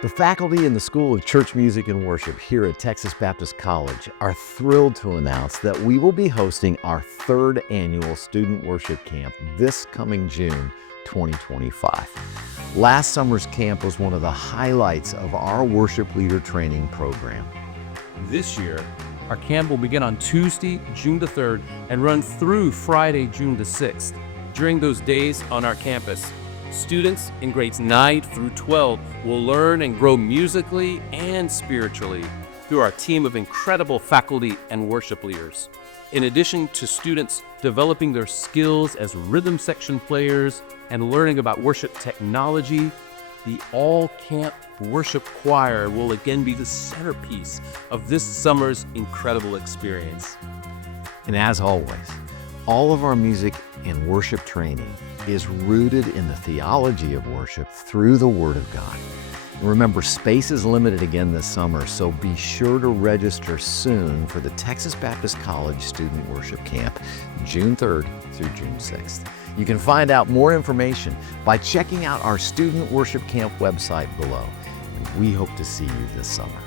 The faculty in the School of Church Music and Worship here at Texas Baptist College are thrilled to announce that we will be hosting our third annual Student Worship Camp this coming June 2025. Last summer's camp was one of the highlights of our worship leader training program. This year, our camp will begin on Tuesday, June the 3rd, and run through Friday, June the 6th. During those days on our campus, students in grades 9 through 12 will learn and grow musically and spiritually through our team of incredible faculty and worship leaders. In addition to students developing their skills as rhythm section players and learning about worship technology, the all-camp worship choir will again be the centerpiece of this summer's incredible experience. And as always, all of our music and worship training is rooted in the theology of worship through the Word of God. And remember, space is limited again this summer, so be sure to register soon for the Texas Baptist College Student Worship Camp, June 3rd through June 6th. You can find out more information by checking out our Student Worship Camp website below. And we hope to see you this summer.